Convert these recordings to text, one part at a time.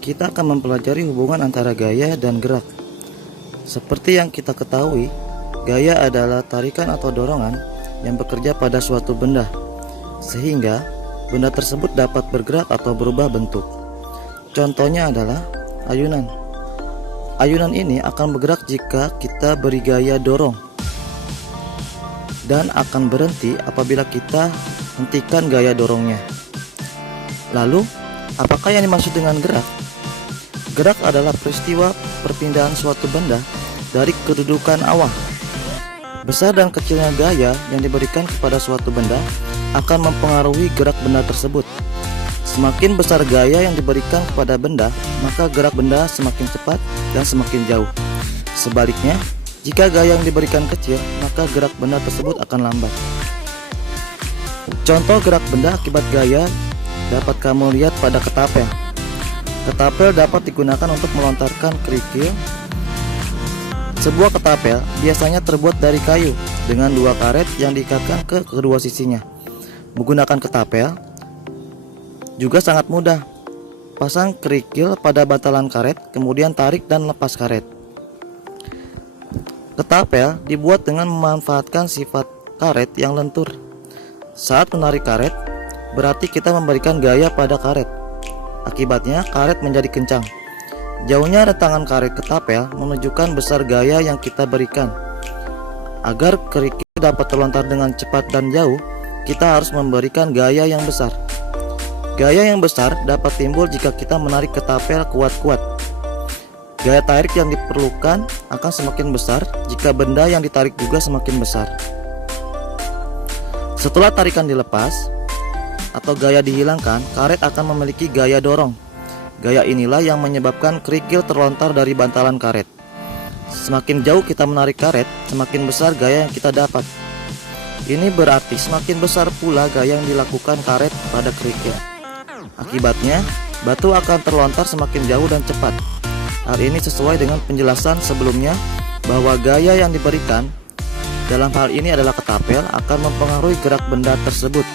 kita akan mempelajari hubungan antara gaya dan gerak. Seperti yang kita ketahui, gaya adalah tarikan atau dorongan yang bekerja pada suatu benda, sehingga benda tersebut dapat bergerak atau berubah bentuk. Contohnya adalah ayunan. Ayunan ini akan bergerak jika kita beri gaya dorong, dan akan berhenti apabila kita hentikan gaya dorongnya. Lalu, apakah yang dimaksud dengan gerak? Gerak adalah peristiwa perpindahan suatu benda dari kedudukan awal. Besar dan kecilnya gaya yang diberikan kepada suatu benda akan mempengaruhi gerak benda tersebut. Semakin besar gaya yang diberikan kepada benda, maka gerak benda semakin cepat dan semakin jauh. Sebaliknya, jika gaya yang diberikan kecil, maka gerak benda tersebut akan lambat. Contoh gerak benda akibat gaya dapat kamu lihat pada ketapel. Ketapel dapat digunakan untuk melontarkan kerikil. Sebuah ketapel biasanya terbuat dari kayu dengan dua karet yang diikatkan ke kedua sisinya. Menggunakan ketapel juga sangat mudah. Pasang kerikil pada bantalan karet, kemudian tarik dan lepas karet. Ketapel dibuat dengan memanfaatkan sifat karet yang lentur. Saat menarik karet, berarti kita memberikan gaya pada karet. Akibatnya karet menjadi kencang. Jauhnya rentangan karet ketapel menunjukkan besar gaya yang kita berikan. Agar kerikil dapat terlontar dengan cepat dan jauh, kita harus memberikan gaya yang besar. Gaya yang besar dapat timbul jika kita menarik ketapel kuat-kuat. Gaya tarik yang diperlukan akan semakin besar jika benda yang ditarik juga semakin besar. Setelah tarikan dilepas atau gaya dihilangkan, karet akan memiliki gaya dorong. Gaya inilah yang menyebabkan kerikil terlontar dari bantalan karet. Semakin jauh kita menarik karet, semakin besar gaya yang kita dapat. Ini berarti semakin besar pula gaya yang dilakukan karet pada kerikil. Akibatnya, batu akan terlontar semakin jauh dan cepat. Hal ini sesuai dengan penjelasan sebelumnya bahwa gaya yang diberikan, dalam hal ini adalah ketapel, akan mempengaruhi gerak benda tersebut.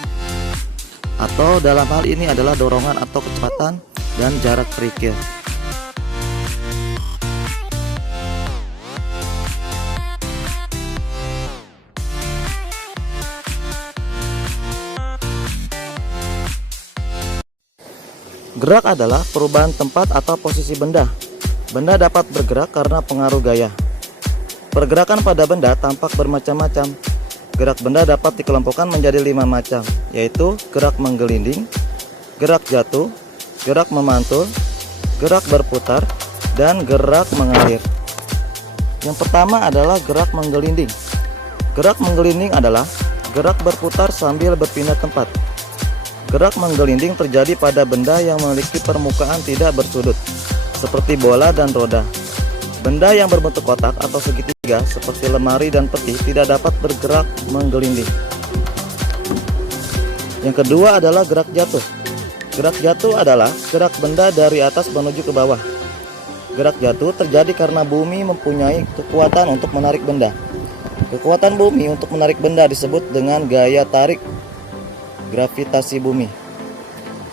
Atau dalam hal ini adalah dorongan atau kecepatan dan jarak kerikil. Gerak adalah perubahan tempat atau posisi benda. Benda dapat bergerak karena pengaruh gaya. Pergerakan pada benda tampak bermacam-macam. Gerak benda dapat dikelompokkan menjadi 5 macam, yaitu gerak menggelinding, gerak jatuh, gerak memantul, gerak berputar, dan gerak mengalir. Yang pertama adalah gerak menggelinding. Gerak menggelinding adalah gerak berputar sambil berpindah tempat. Gerak menggelinding terjadi pada benda yang memiliki permukaan tidak bersudut, seperti bola dan roda. Benda yang berbentuk kotak atau segitiga seperti lemari dan peti tidak dapat bergerak menggelinding. Yang kedua adalah gerak jatuh. Gerak jatuh adalah gerak benda dari atas menuju ke bawah. Gerak jatuh terjadi karena bumi mempunyai kekuatan untuk menarik benda. Kekuatan bumi untuk menarik benda disebut dengan gaya tarik gravitasi bumi.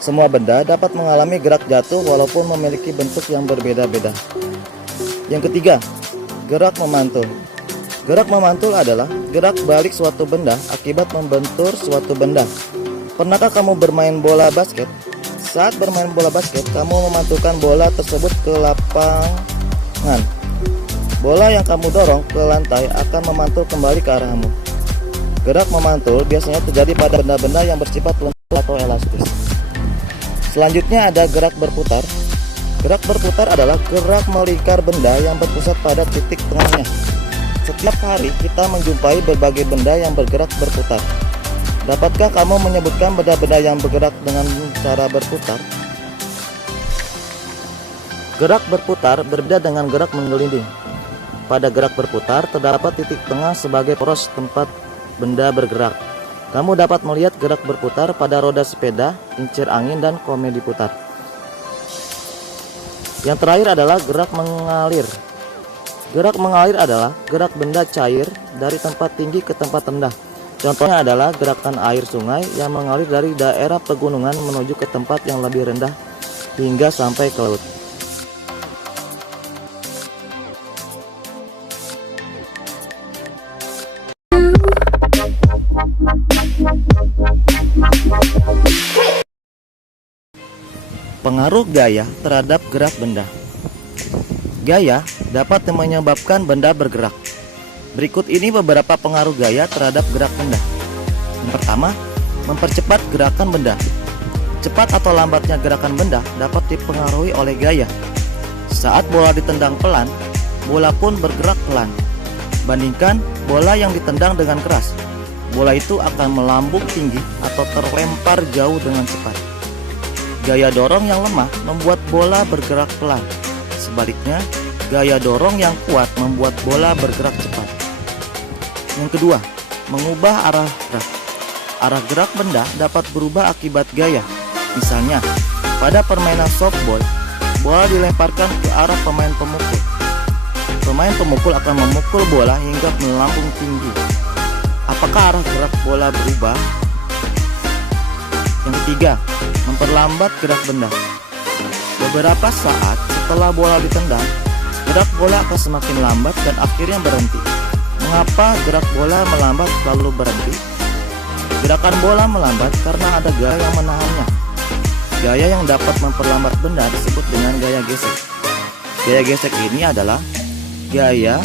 Semua benda dapat mengalami gerak jatuh walaupun memiliki bentuk yang berbeda-beda. Yang ketiga, gerak memantul. Gerak memantul adalah gerak balik suatu benda akibat membentur suatu benda. Pernahkah kamu bermain bola basket? Saat bermain bola basket, kamu memantulkan bola tersebut ke lapangan. Bola yang kamu dorong ke lantai akan memantul kembali ke arahmu. Gerak memantul biasanya terjadi pada benda-benda yang bersifat lentur atau elastis. Selanjutnya ada gerak berputar. Gerak berputar adalah gerak melingkar benda yang berpusat pada titik tengahnya. Setiap hari kita menjumpai berbagai benda yang bergerak berputar. Dapatkah kamu menyebutkan benda-benda yang bergerak dengan cara berputar? Gerak berputar berbeda dengan gerak menggelinding. Pada gerak berputar terdapat titik tengah sebagai poros tempat benda bergerak. Kamu dapat melihat gerak berputar pada roda sepeda, kincir angin, dan komedi putar. Yang terakhir adalah gerak mengalir. Gerak mengalir adalah gerak benda cair dari tempat tinggi ke tempat rendah. Contohnya adalah gerakan air sungai yang mengalir dari daerah pegunungan menuju ke tempat yang lebih rendah hingga sampai ke laut. Pengaruh gaya terhadap gerak benda. Gaya dapat menyebabkan benda bergerak. Berikut ini beberapa pengaruh gaya terhadap gerak benda. Yang pertama, mempercepat gerakan benda. Cepat atau lambatnya gerakan benda dapat dipengaruhi oleh gaya. Saat bola ditendang pelan, bola pun bergerak pelan. Bandingkan bola yang ditendang dengan keras, bola itu akan melambung tinggi atau terlempar jauh dengan cepat. Gaya dorong yang lemah membuat bola bergerak pelan. Sebaliknya, gaya dorong yang kuat membuat bola bergerak cepat. Yang kedua, mengubah arah gerak. Arah gerak benda dapat berubah akibat gaya. Misalnya, pada permainan softball, bola dilemparkan ke arah pemain pemukul. Pemain pemukul akan memukul bola hingga melambung tinggi. Apakah arah gerak bola berubah? Yang ketiga, memperlambat gerak benda. Beberapa saat setelah bola ditendang, gerak bola akan semakin lambat dan akhirnya berhenti. Mengapa gerak bola melambat lalu berhenti? Gerakan bola melambat karena ada gaya yang menahannya. Gaya yang dapat memperlambat benda disebut dengan gaya gesek. Gaya gesek ini adalah gaya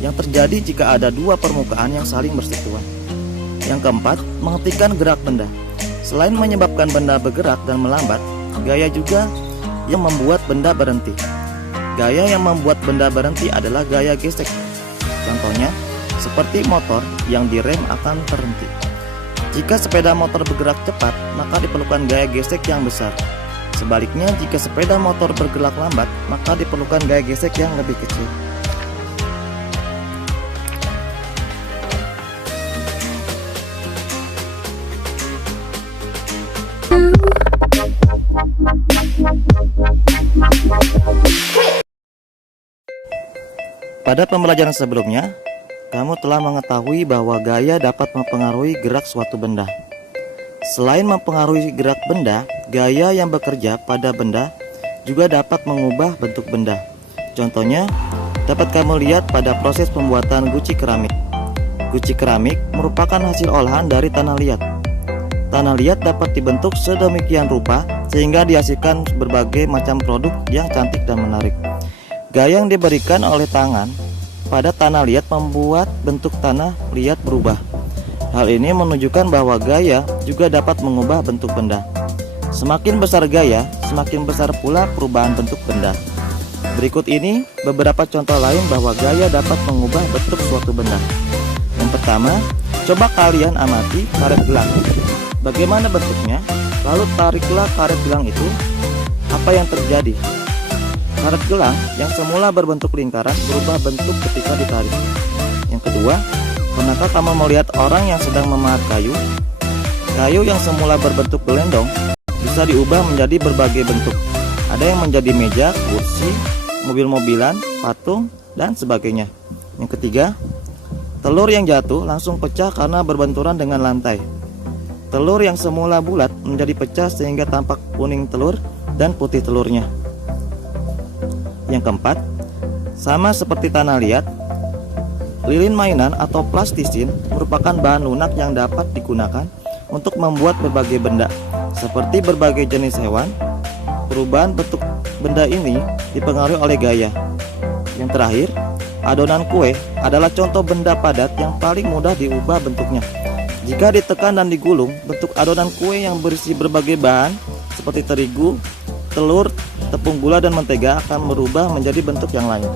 yang terjadi jika ada dua permukaan yang saling bersentuhan. Yang keempat, menghentikan gerak benda. Selain menyebabkan benda bergerak dan melambat, gaya juga yang membuat benda berhenti. Gaya yang membuat benda berhenti adalah gaya gesek. Contohnya, seperti motor yang direm akan terhenti. Jika sepeda motor bergerak cepat, maka diperlukan gaya gesek yang besar. Sebaliknya, jika sepeda motor bergerak lambat, maka diperlukan gaya gesek yang lebih kecil. Pada pembelajaran sebelumnya, kamu telah mengetahui bahwa gaya dapat mempengaruhi gerak suatu benda. Selain mempengaruhi gerak benda, gaya yang bekerja pada benda juga dapat mengubah bentuk benda. Contohnya, dapat kamu lihat pada proses pembuatan guci keramik. Guci keramik merupakan hasil olahan dari tanah liat. Tanah liat dapat dibentuk sedemikian rupa sehingga dihasilkan berbagai macam produk yang cantik dan menarik. Gaya yang diberikan oleh tangan pada tanah liat membuat bentuk tanah liat berubah. Hal ini menunjukkan bahwa gaya juga dapat mengubah bentuk benda. Semakin besar gaya, semakin besar pula perubahan bentuk benda. Berikut ini beberapa contoh lain bahwa gaya dapat mengubah bentuk suatu benda. Yang pertama, coba kalian amati karet gelang. Bagaimana bentuknya? Lalu tariklah karet gelang itu. Apa yang terjadi? Karet gelang yang semula berbentuk lingkaran berubah bentuk ketika ditarik. Yang kedua, pernahkah kamu melihat orang yang sedang memahat kayu? Kayu yang semula berbentuk gelendong bisa diubah menjadi berbagai bentuk. Ada yang menjadi meja, kursi, mobil-mobilan, patung, dan sebagainya. Yang ketiga, telur yang jatuh langsung pecah karena berbenturan dengan lantai. Telur yang semula bulat menjadi pecah sehingga tampak kuning telur dan putih telurnya. Yang keempat, sama seperti tanah liat, lilin mainan atau plastisin merupakan bahan lunak yang dapat digunakan untuk membuat berbagai benda, seperti berbagai jenis hewan. Perubahan bentuk benda ini dipengaruhi oleh gaya. Yang terakhir, adonan kue adalah contoh benda padat yang paling mudah diubah bentuknya. Jika ditekan dan digulung, bentuk adonan kue yang berisi berbagai bahan seperti terigu, telur, tepung gula, dan mentega akan berubah menjadi bentuk yang lain.